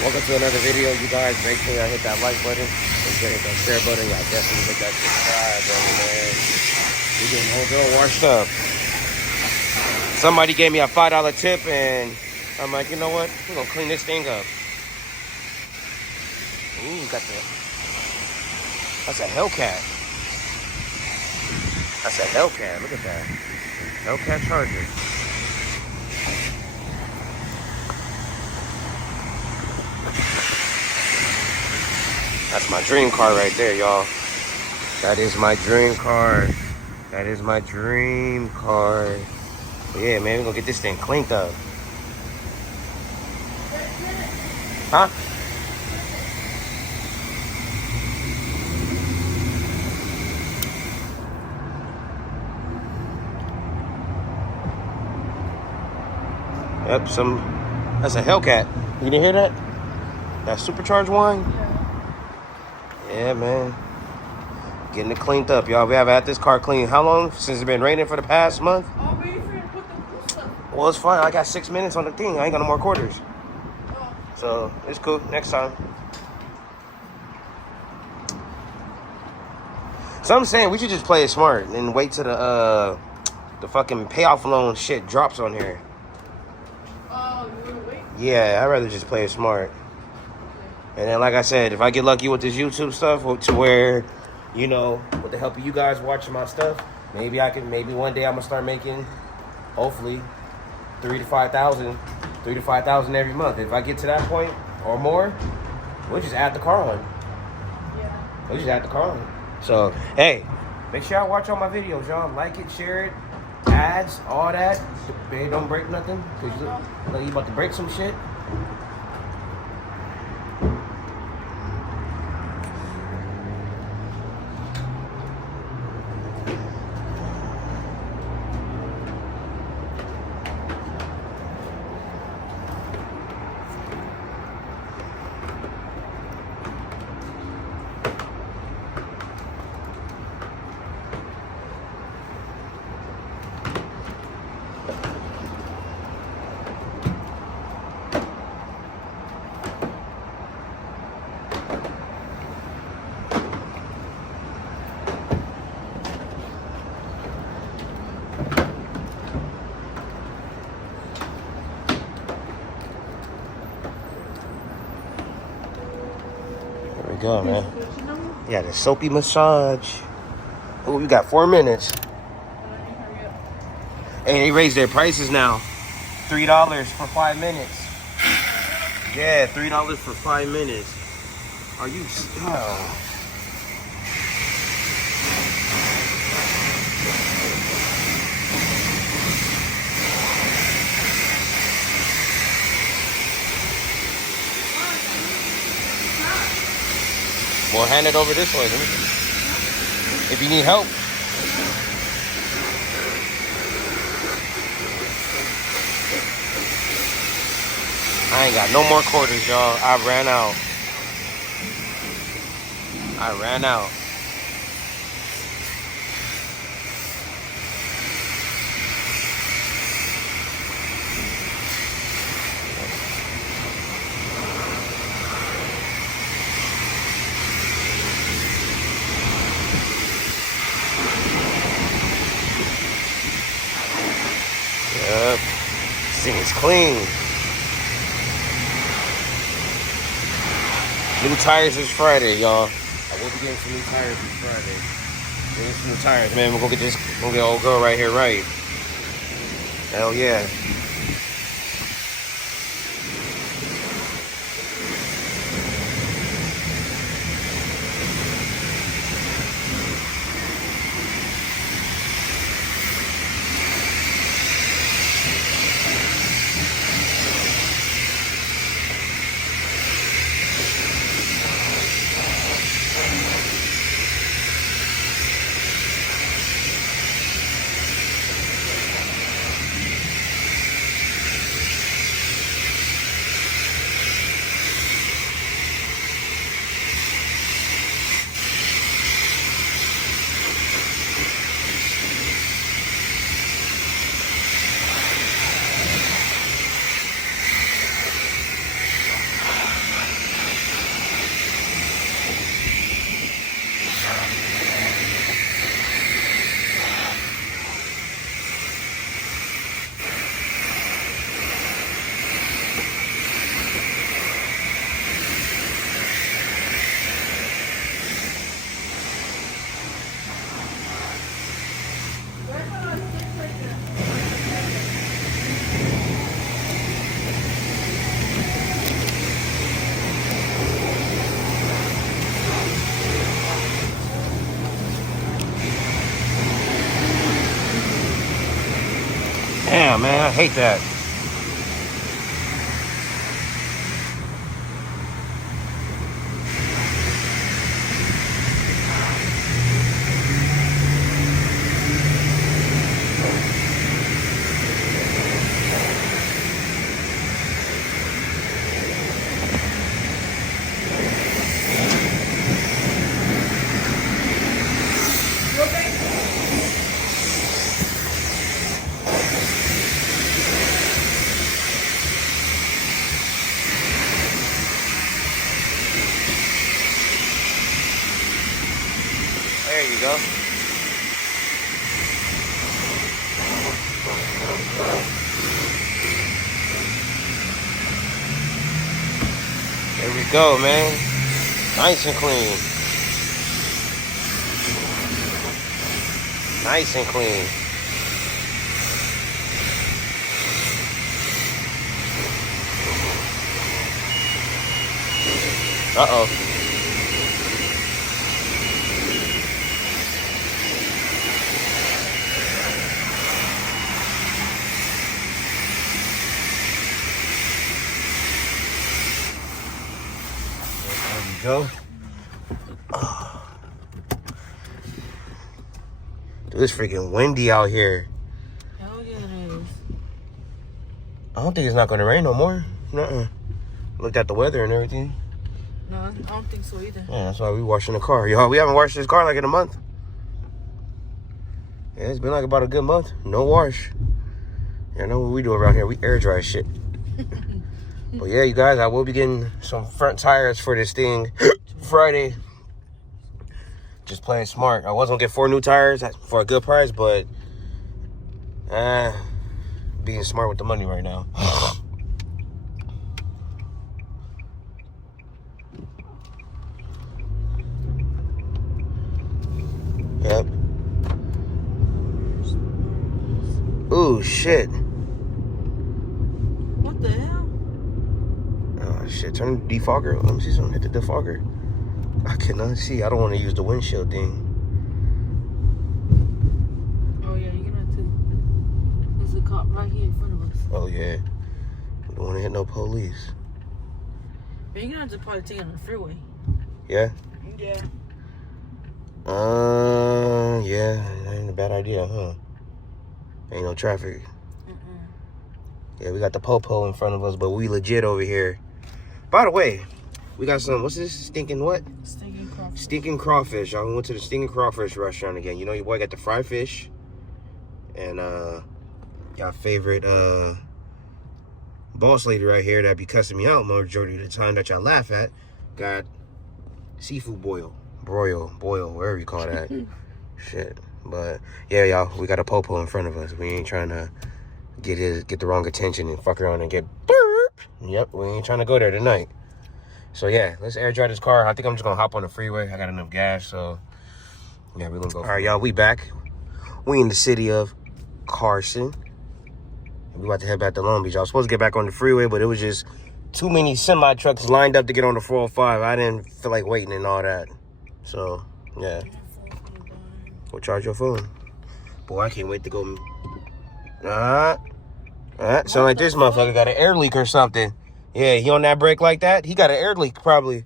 Welcome to another video, you guys. Make sure y'all hit that like button. Make sure you hit that share button. Y'all definitely hit that subscribe button, man. We getting whole girl washed up. Somebody gave me a $5 tip, and I'm like, you know what? We're gonna clean this thing up. Ooh, got the. That's a Hellcat. That's a Hellcat. Look at that. Hellcat Charger. That's my dream car right there, y'all. That is my dream car. That is my dream car. But yeah, man, we're gonna get this thing cleaned up. Huh? Yep, that's a Hellcat. You didn't hear that? That supercharged one? Yeah, man. Getting it cleaned up, y'all. We have had this car clean. How long? Since it's been raining for the past month? Well, it's fine. I got 6 minutes on the thing. I ain't got no more quarters. So, it's cool. Next time. So I'm saying we should just play it smart and wait till the fucking payoff loan shit drops on here. You wanna wait? Yeah, I'd rather just play it smart. And then, like I said, if I get lucky with this YouTube stuff, to where, you know, with the help of you guys watching my stuff, maybe one day I'm gonna start making, hopefully, $3,000 to $5,000 every month. If I get to that point or more, we'll just add the car on. Yeah. We'll just add the car on. So, hey, make sure y'all watch all my videos, y'all. Like it, share it, ads, all that. Babe, don't break nothing, because you about to break some shit. There we go, man. Yeah, the soapy massage. Oh, we got 4 minutes. Hey, they raised their prices now. $3 for 5 minutes. Yeah, $3 for 5 minutes. Are you? Oh. Well, hand it over this way. If you need help. I ain't got no more quarters, y'all. I ran out. Yep. This thing is clean. New tires this Friday, y'all. I will be getting some new tires this Friday. Getting some new tires, man. We're gonna get the old girl right here right. Hell yeah. Damn, man, I hate that. There you go. There we go, man. Nice and clean. Nice and clean. Uh-oh. Go. Dude, it's freaking windy out here. Hell yeah, it is. I don't think it's not going to rain no more. Nuh-uh. Looked at the weather and everything. No, I don't think so either. Yeah, that's why we washing the car. Yo, we haven't washed this car like in a month. Yeah, it's been like about a good month. No wash. Yeah, I know what we do around here. We air dry shit. But yeah, you guys, I will be getting some front tires for this thing Friday. Just playing smart. I was gonna get 4 new tires for a good price, but being smart with the money right now. Yep. Ooh, shit. What the hell? Oh, shit. Turn the defogger. Let me see something. Hit the defogger. I cannot see. I don't want to use the windshield thing. Oh, yeah, you're gonna have to. There's a cop right here in front of us. Oh, yeah. We don't want to hit no police. But you're gonna have to probably take it on the freeway. Yeah? Yeah. Yeah. That ain't a bad idea, huh? Ain't no traffic. Yeah, we got the popo in front of us, but we legit over here. By the way, we got some, what's this? Stinking what? Stinking crawfish. Stinking crawfish. Y'all went to the Stinking Crawfish restaurant again. You know your boy got the fried fish. And y'all favorite boss lady right here that be cussing me out majority of the time that y'all laugh at got seafood boil, wherever you call that. Shit. But yeah, y'all, we got a popo in front of us. We ain't trying to get the wrong attention and fuck around and get burp. Yep, we ain't trying to go there tonight. So yeah, let's air dry this car. I think I'm just gonna hop on the freeway. I got enough gas, so yeah, we're gonna go. All right, y'all, we back. We in the city of Carson. We about to head back to Long Beach. I was supposed to get back on the freeway, but it was just too many semi trucks lined up to get on the 405. I didn't feel like waiting and all that. So yeah, go charge your phone. Boy, I can't wait to go. Sound like this motherfucker got an air leak or something. Yeah, he on that brake like that? He got an air leak probably.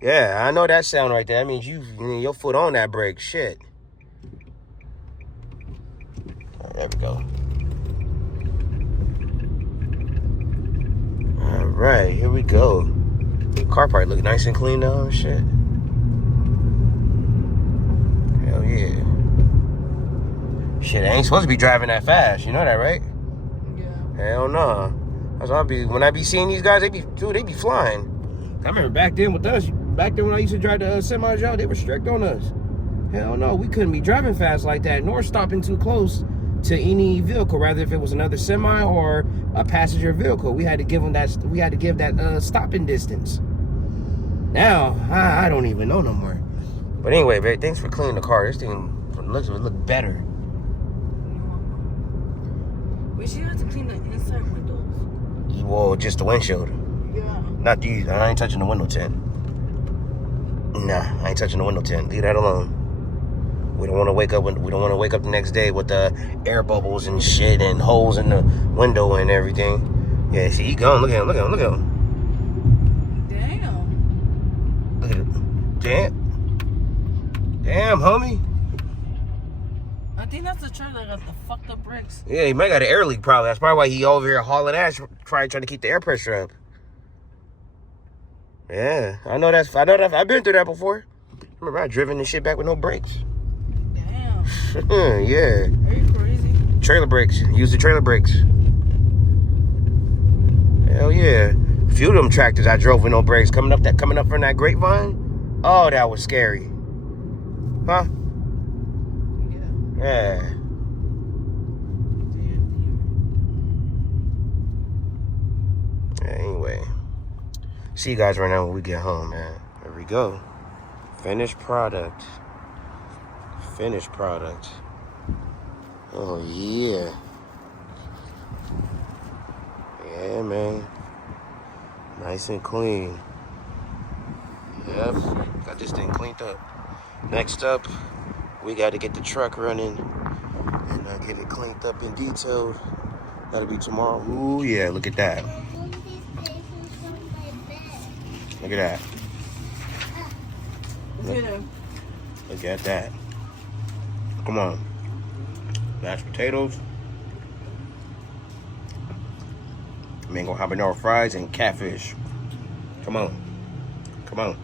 Yeah, I know that sound right there. That means your foot on that brake. Shit. There we go. All right, here we go. Car part look nice and clean now and shit. Hell yeah. Shit, I ain't supposed to be driving that fast. You know that, right? Yeah. Hell no. That's what when I be seeing these guys, they be flying. I remember back then with us, back then when I used to drive the semis out, they were strict on us. Hell no, we couldn't be driving fast like that, nor stopping too close to any vehicle, rather if it was another semi or a passenger vehicle. We had to give them that. We had to give that stopping distance. Now I don't even know no more. But anyway, babe, thanks for cleaning the car. This thing look better. We should have to clean the inside windows. Well, just the windshield. Yeah. Not these. I ain't touching the window tint. Nah, I ain't touching the window tint. Leave that alone. We don't want to wake up the next day with the air bubbles and shit and holes in the window and everything. Yeah, see, he gone. Look at him. Look at him. Look at him. Damn. Look at it. Damn, homie. I think that's the truck that got the fucked up brakes. Yeah, he might got an air leak probably. That's probably why he over here hauling ass, trying to keep the air pressure up. Yeah, I know that. I've been through that before. Remember, I driven this shit back with no brakes. Damn. Yeah. Are you crazy? Trailer brakes. Use the trailer brakes. Hell yeah. A few of them tractors I drove with no brakes coming up from that grapevine. Oh, that was scary. Huh? Yeah. Yeah. Anyway. See you guys right now when we get home, man. There we go. Finished product. Finished product. Oh, yeah. Yeah, man. Nice and clean. Yep. Got this thing cleaned up. Next up, we got to get the truck running and get it cleaned up and detailed. That'll be tomorrow. Ooh, yeah. Look at that. Look at that. Look at that. Come on. Mashed potatoes. Mango habanero fries and catfish. Come on. Come on.